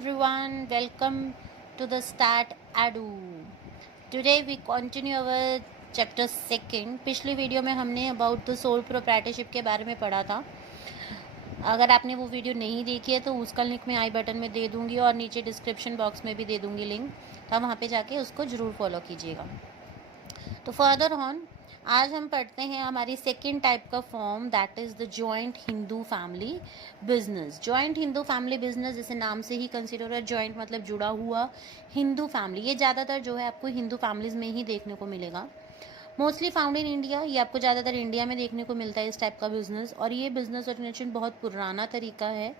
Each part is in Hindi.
everyone, welcome to the Start Adu. Today we continue our chapter 2. पिछली वीडियो में हमने अबाउट द सोल प्रोप्राइटरशिप के बारे में पढ़ा था. अगर आपने वो वीडियो नहीं देखी है तो उसका लिंक मैं आई बटन में दे दूँगी और नीचे डिस्क्रिप्शन बॉक्स में भी दे दूँगी लिंक, तो आप वहाँ पे जाके उसको ज़रूर फॉलो कीजिएगा. तो फर्दर ऑन आज हम पढ़ते हैं हमारी सेकेंड टाइप का form, that is the joint Hindu family business. Joint Hindu family business जैसे नाम से ही कंसिडर है, जॉइंट मतलब जुड़ा हुआ, हिंदू फैमिली ये ज़्यादातर जो है आपको हिंदू फैमिलीज़ में ही देखने को मिलेगा. मोस्टली फाउंड इन इंडिया, ये आपको ज़्यादातर इंडिया में देखने को मिलता है इस टाइप का बिजनेस. और ये बिजनेस ऑर्गेनाइजेशन बहुत पुराना तरीका है.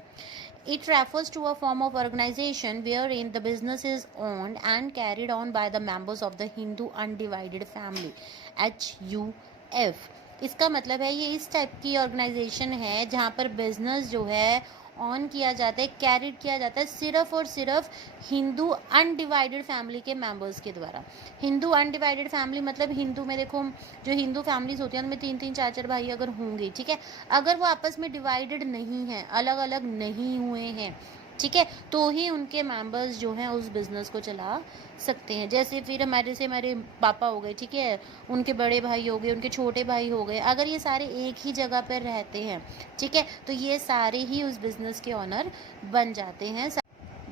It refers to a form of organization wherein the business is owned and carried on by the members of the Hindu Undivided Family, HUF. इसका मतलब है ये इस टाइप की ऑर्गेनाइजेशन है जहाँ पर बिजनेस जो है ऑन किया जाता है, कैरिड किया जाता है सिर्फ और सिर्फ हिंदू अनडिवाइडेड फैमिली के मेंबर्स के द्वारा. हिंदू अनडिवाइडेड फैमिली मतलब हिंदू में देखो जो हिंदू फैमिलीज होती हैं उनमें 3-3 4-4 भाई अगर होंगे, ठीक है, अगर वो आपस में डिवाइडेड नहीं हैं, अलग अलग नहीं हुए हैं, ठीक है, तो ही उनके मेंबर्स जो हैं उस बिज़नेस को चला सकते हैं. जैसे फिर हमारे पापा हो गए, ठीक है, उनके बड़े भाई हो गए, उनके छोटे भाई हो गए, अगर ये सारे एक ही जगह पर रहते हैं, ठीक है, तो ये सारे ही उस बिज़नेस के ऑनर बन जाते हैं.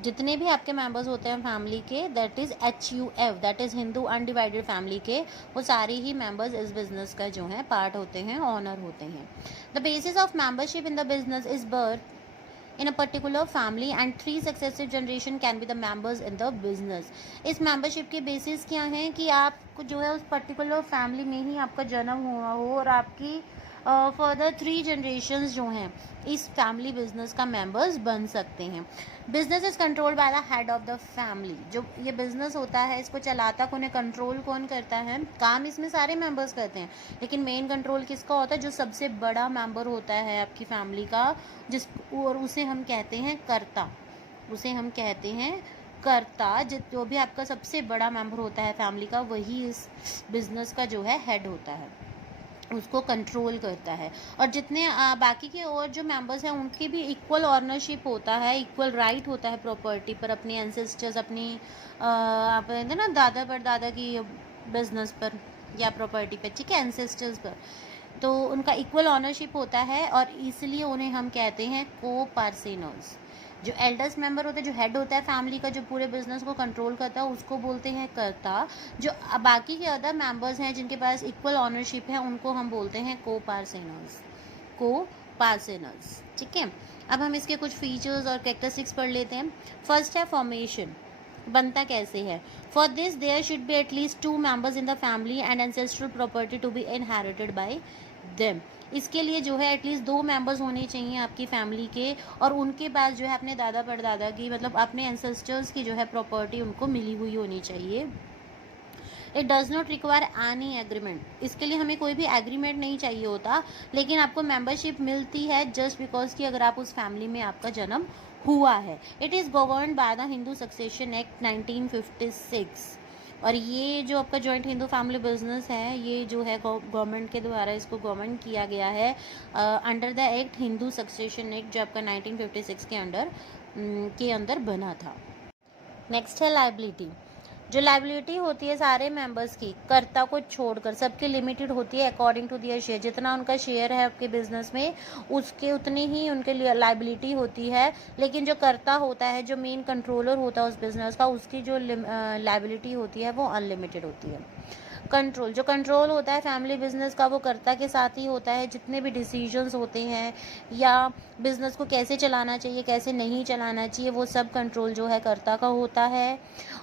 जितने भी आपके मेंबर्स होते हैं फैमिली के, that is HUF, that is Hindu undivided family के, वो सारे ही मेंबर्स इस बिज़नेस का जो है पार्ट होते हैं, ऑनर होते हैं. The basis of membership in the business is birth in a particular family and 3 successive generation can be the members in the business. इस membership के basis क्या हैं कि आपको जो है उस particular family में ही आपका जन्म हुआ हो और आपकी फर्दर 3 जनरेशन्स जो हैं इस फैमिली बिजनेस का मेंबर्स बन सकते हैं. Business is controlled by the head of the family. जो ये बिजनेस होता है इसको चलाता कौन है, कंट्रोल कौन करता है, काम इसमें सारे मेंबर्स करते हैं लेकिन मेन कंट्रोल किसका होता है, जो सबसे बड़ा मेंबर होता है आपकी फैमिली का, जिस और उसे हम कहते हैं कर्ता. उसे हम कहते हैं कर्ता. जो भी आपका सबसे बड़ा मेंबर होता है फैमिली का, वही इस बिजनेस का जो है हेड होता है, उसको कंट्रोल करता है. और जितने बाकी के और जो मेंबर्स हैं उनकी भी इक्वल ऑनरशिप होता है, इक्वल राइट होता है प्रॉपर्टी पर, अपने एंसेस्टर्स, अपनी आप कहते हैं ना दादा परदादा की बिजनेस पर या प्रॉपर्टी पर, ठीक है, एंसेस्टर्स पर, तो उनका इक्वल ऑनरशिप होता है और इसलिए उन्हें हम कहते हैं को पार्सेनर्स. जो एल्डेस्ट मेंबर होता है, जो हेड होता है फैमिली का, जो पूरे बिजनेस को कंट्रोल करता है, उसको बोलते हैं कर्ता. जो बाकी के अदर मेंबर्स हैं जिनके पास इक्वल ऑनरशिप है, उनको हम बोलते हैं को पार्सेनर्स. को पार्सेनर्स, ठीक है. अब हम इसके कुछ फीचर्स और कैरेक्टरिस्टिक्स पढ़ लेते हैं. फर्स्ट है फॉर्मेशन. बनता कैसे है. For this there should be at least 2 members in the family and ancestral property to be inherited by them. इसके लिए जो है एटलीस्ट 2 मेंबर्स होने चाहिए आपकी फैमिली के और उनके पास जो है अपने दादा परदादा की, मतलब अपने एंसेस्टर्स की जो है प्रॉपर्टी उनको मिली हुई होनी चाहिए. It does not require any agreement. इसके लिए हमें कोई भी एग्रीमेंट नहीं चाहिए होता, लेकिन आपको मेंबरशिप मिलती है जस्ट बिकॉज कि अगर आप उस फैमिली में आपका जन्म हुआ है. It is governed by the Hindu succession act 1956. और ये जो आपका जॉइंट हिंदू फैमिली बिजनेस है, ये जो है गवर्नमेंट के द्वारा इसको गवर्नमेंट किया गया है under the act Hindu succession act, जो आपका 1956 के अंदर बना था. नेक्स्ट है लाइबिलिटी. जो लाइबिलिटी होती है सारे मेंबर्स की, कर्ता को छोड़कर सबकी लिमिटेड होती है अकॉर्डिंग टू दियर शेयर. जितना उनका शेयर है आपके बिजनेस में उसके उतनी ही उनके लिए लाइबिलिटी होती है. लेकिन जो कर्ता होता है, जो मेन कंट्रोलर होता है उस बिजनेस का, उसकी जो लाइबिलिटी होती है वो अनलिमिटेड होती है. कंट्रोल. जो कंट्रोल होता है फैमिली बिजनेस का वो कर्ता के साथ ही होता है. जितने भी डिसीजंस होते हैं या बिजनेस को कैसे चलाना चाहिए, कैसे नहीं चलाना चाहिए, वो सब कंट्रोल जो है कर्ता का होता है.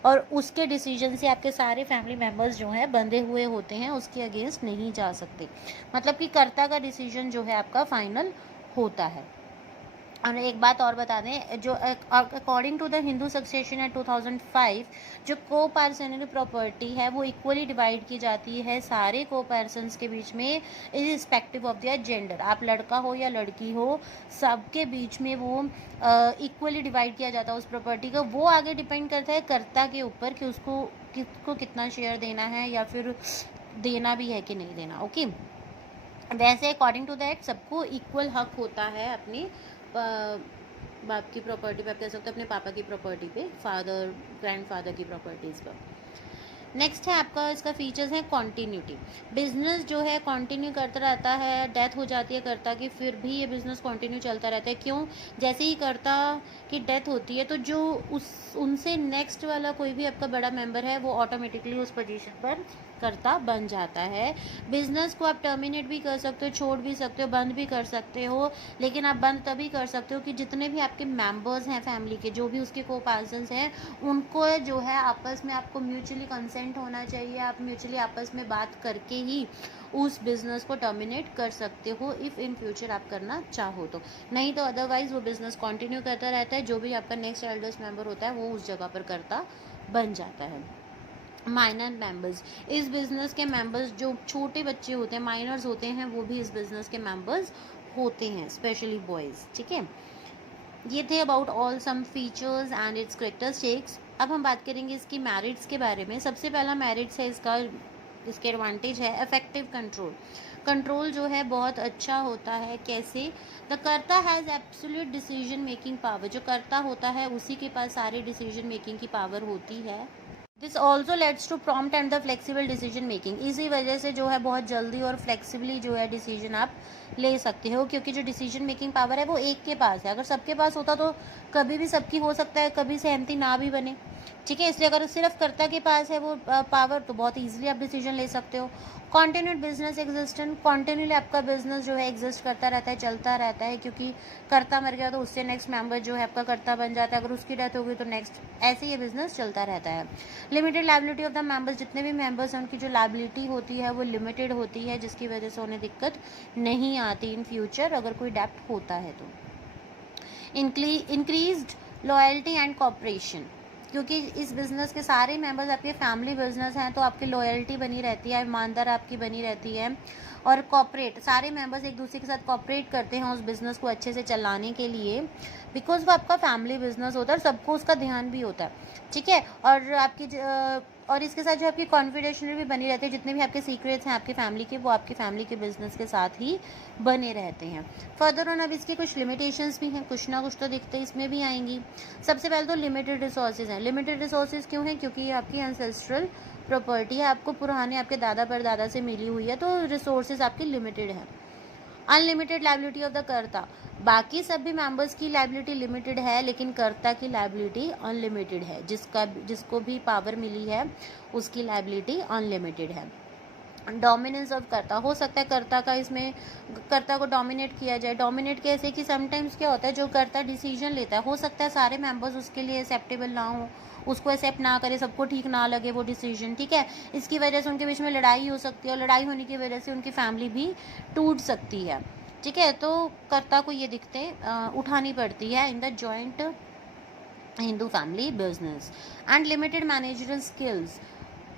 और उसके डिसीजन से आपके सारे फैमिली मेम्बर्स जो हैं बंधे हुए होते हैं, उसके अगेंस्ट नहीं जा सकते. मतलब कि कर्ता का डिसीजन जो है आपका फाइनल होता है. और एक बात और बता दें, जो according to the Hindu succession act 2005, जो को पार्सनल प्रॉपर्टी है वो इक्वली डिवाइड की जाती है सारे को पर्सन्स के बीच में, इरिस्पेक्टिव ऑफ देयर जेंडर. आप लड़का हो या लड़की हो, सबके बीच में वो इक्वली डिवाइड किया जाता है उस प्रॉपर्टी को. वो आगे डिपेंड करता है कर्ता के ऊपर कि उसको कितना शेयर देना है या फिर देना भी है कि नहीं देना. ओके. वैसे अकॉर्डिंग टू द एक्ट सबको इक्वल हक होता है अपनी बाप की प्रॉपर्टी पे, आप कह सकते हो अपने पापा की प्रॉपर्टी पे, फादर ग्रैंडफादर की प्रॉपर्टीज़ पर। नेक्स्ट है आपका, इसका फीचर्स है कॉन्टीन्यूटी। बिजनेस जो है कंटिन्यू करता रहता है, डेथ हो जाती है कर्ता की, फिर भी ये बिजनेस कंटिन्यू चलता रहता है। क्यों? जैसे ही कर्ता की डेथ होती है तो जो उनसे नेक्स्ट वाला कोई भी आपका बड़ा मेंबर है वो ऑटोमेटिकली उस पोजीशन पर कर्ता बन जाता है। बिजनेस को आप टर्मिनेट भी कर सकते हो, छोड़ भी सकते हो, बंद भी कर सकते हो, लेकिन आप बंद तभी कर सकते हो कि जितने भी आपके मेंबर्स हैं फैमिली के, जो भी उसके को पर्सन्स हैं, उनको जो है आपस में आपको म्यूचुअली कंसेंट होना चाहिए। आप म्यूचुअली आपस में बात करके ही उस बिज़नेस को टर्मिनेट कर सकते हो, इफ़ इन फ्यूचर आप करना चाहो तो। नहीं तो अदरवाइज़ वो बिज़नेस कंटिन्यू करता रहता है, जो भी आपका नेक्स्ट एल्डेस्ट मेंबर होता है वो उस जगह पर करता बन जाता है। माइनर मेंबर्स, इस बिज़नेस के मेंबर्स जो छोटे बच्चे होते हैं, माइनर्स होते हैं, वो भी इस बिज़नेस के मेंबर्स होते हैं, स्पेशली बॉयज़। ठीक है, ये थे about all some features and its characteristics. अब हम बात करेंगे इसकी मेरिट्स के बारे में। सबसे पहला मेरिट्स है इसका, इसके एडवांटेज है इफेक्टिव कंट्रोल। कंट्रोल जो है बहुत अच्छा होता है। कैसे? द कर्ता has absolute decision making power. जो कर्ता होता है उसी के पास सारी डिसीजन मेकिंग की पावर होती है। This also lets to prompt and the flexible decision making. इसी वजह से जो है बहुत जल्दी और फ्लेक्सिबली जो है डिसीजन आप ले सकते हो, क्योंकि जो डिसीजन मेकिंग पावर है वो एक के पास है। अगर सबके पास होता तो कभी भी सबकी हो सकता है, कभी सहमति ना भी बने। ठीक है, इसलिए अगर सिर्फ कर्ता के पास है वो पावर, तो बहुत ईजिली आप डिसीजन ले सकते हो। कॉन्टिन्यूड बिजनेस एग्जिस्टेंट, कॉन्टिन्यूली आपका बिजनेस जो है एग्जिस्ट करता रहता है, चलता रहता है, क्योंकि कर्ता मर गया तो उससे नेक्स्ट मेंबर जो है आपका कर्ता बन जाता है, अगर उसकी डेथ हो गई तो नेक्स्ट, ऐसे ये बिजनेस चलता रहता है। Limited liability of the members, जितने भी मेंबर्स हैं उनकी जो लाइबिलिटी होती है वो लिमिटेड होती है, जिसकी वजह से उन्हें दिक्कत नहीं आती इन फ्यूचर अगर कोई डेप्ट होता है तो। इंक्रीज्ड लॉयल्टी एंड कॉपरेशन, क्योंकि इस बिज़नेस के सारे मेंबर्स आपके फैमिली बिजनेस हैं तो आपकी लॉयल्टी बनी रहती है, ईमानदार आपकी बनी रहती है। और कॉपरेट, सारे मेंबर्स एक दूसरे के साथ कॉपरेट करते हैं उस बिज़नेस को अच्छे से चलाने के लिए, बिकॉज वो आपका फैमिली बिजनेस होता है और सबको उसका ध्यान भी होता है। ठीक है, और आपकी और इसके साथ जो आपकी कॉन्फिडेंशियल भी बनी रहती है, जितने भी आपके सीक्रेट्स हैं आपकी फैमिली के, वो आपकी फैमिली के बिजनेस के साथ ही बने रहते हैं। फर्दर ऑन अब इसकी कुछ लिमिटेशंस भी हैं, कुछ ना कुछ तो दिखते इसमें भी आएंगी। सबसे पहले तो लिमिटेड रिसोर्सेज हैं। लिमिटेड रिसोर्सेज क्यों हैं? क्योंकि ये आपकी एंसेस्ट्रल प्रॉपर्टी है, आपको पुराने आपके दादा परदादा से मिली हुई है, तो रिसोर्सेज आपकी लिमिटेड है। अनलिमिटेड लाइबिलिटी ऑफ द कर्ता, बाकी सब भी मेंबर्स की लाइबिलिटी लिमिटेड है, लेकिन कर्ता की लाइबिलिटी अनलिमिटेड है। जिसको भी पावर मिली है उसकी लाइबिलिटी अनलिमिटेड है। डोमिनेंस ऑफ कर्ता, हो सकता है कर्ता का इसमें कर्ता को डोमिनेट किया जाए। डोमिनेट कैसे? कि समटाइम्स क्या होता है, जो कर्ता डिसीजन लेता है, हो सकता है सारे मेंबर्स उसके लिए एक्सेप्टेबल ना हो, उसको एक्सेप्ट ना करे, सबको ठीक ना लगे वो डिसीजन। ठीक है, इसकी वजह से उनके बीच में लड़ाई हो सकती है, और लड़ाई होने की वजह से उनकी फैमिली भी टूट सकती है। ठीक है, तो कर्ता को ये दिक्कतें उठानी पड़ती है in the joint Hindu family business. And limited managerial skills,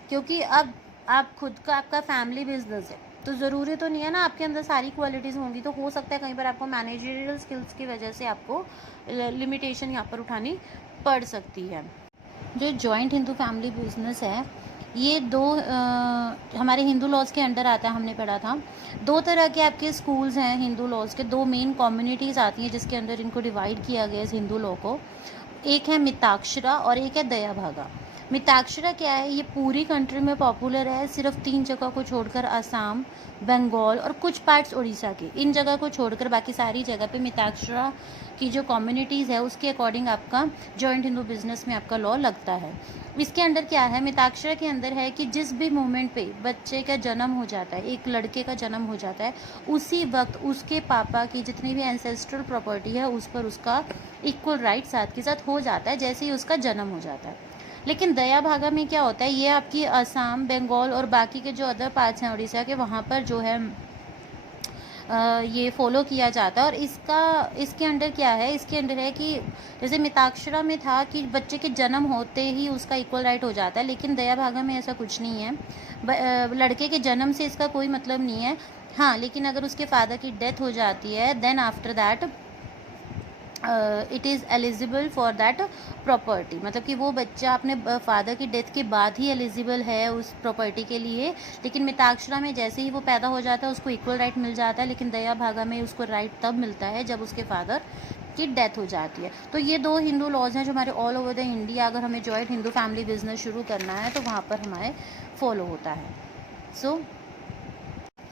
क्योंकि अब आप खुद का आपका फैमिली बिजनेस है तो ज़रूरी तो नहीं है ना आपके अंदर सारी क्वालिटीज़ होंगी, तो हो सकता है कहीं पर आपको मैनेजरियल स्किल्स की वजह से आपको लिमिटेशन यहाँ पर उठानी पड़ सकती है। जो जॉइंट हिंदू फैमिली बिजनेस है ये हमारे हिंदू लॉज के अंडर आता है, हमने पढ़ा था। दो तरह के आपके स्कूल्स हैं हिंदू लॉज के, दो मेन कम्युनिटीज़ आती हैं जिसके अंदर इनको डिवाइड किया गया है हिंदू लॉ को। एक है मिताक्षरा और एक है दयाभागा। मिताक्षरा क्या है? ये पूरी कंट्री में पॉपुलर है, सिर्फ 3 जगह को छोड़कर, असम, बंगाल और कुछ पार्ट्स उड़ीसा के, इन जगह को छोड़कर बाकी सारी जगह पे मिताक्षरा की जो कम्युनिटीज़ है उसके अकॉर्डिंग आपका जॉइंट हिंदू बिजनेस में आपका लॉ लगता है। इसके अंदर क्या है? मिताक्षरा के अंदर है कि जिस भी मोमेंट पे बच्चे का जन्म हो जाता है, एक लड़के का जन्म हो जाता है, उसी वक्त उसके पापा की जितनी भी एंसेस्ट्रल प्रॉपर्टी है उस पर उसका इक्वल राइट साथ के साथ हो जाता है जैसे ही उसका जन्म हो जाता है। लेकिन दया भागा में क्या होता है, ये आपकी असम, बंगाल और बाकी के जो अदर पार्ट्स हैं उड़ीसा के, वहाँ पर जो है ये फॉलो किया जाता है। और इसके अंडर क्या है? इसके अंडर है कि जैसे मिताक्षरा में था कि बच्चे के जन्म होते ही उसका इक्वल राइट हो जाता है, लेकिन दया भागा में ऐसा कुछ नहीं है। लड़के के जन्म से इसका कोई मतलब नहीं है। हाँ, लेकिन अगर उसके फादर की डेथ हो जाती है then after that it is eligible for that property, मतलब कि वो बच्चा अपने फादर की डेथ के बाद ही एलिजिबल है उस प्रॉपर्टी के लिए। लेकिन मिताक्षरा में जैसे ही वो पैदा हो जाता है उसको इक्वल राइट मिल जाता है, लेकिन दया भागा में उसको राइट तब मिलता है जब उसके फादर की डेथ हो जाती है। तो ये 2 हिंदू लॉज हैं जो हमारे ऑल ओवर द इंडिया, अगर हमें जॉइंट हिंदू फैमिली बिजनेस शुरू करना है तो वहाँ पर हमारे फॉलो होता है।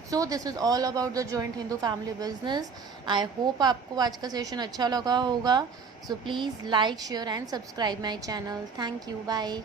So this is all about the joint Hindu family business. I hope आपको आज का सेशन अच्छा लगा होगा। So please like, share and subscribe my channel. Thank you, bye.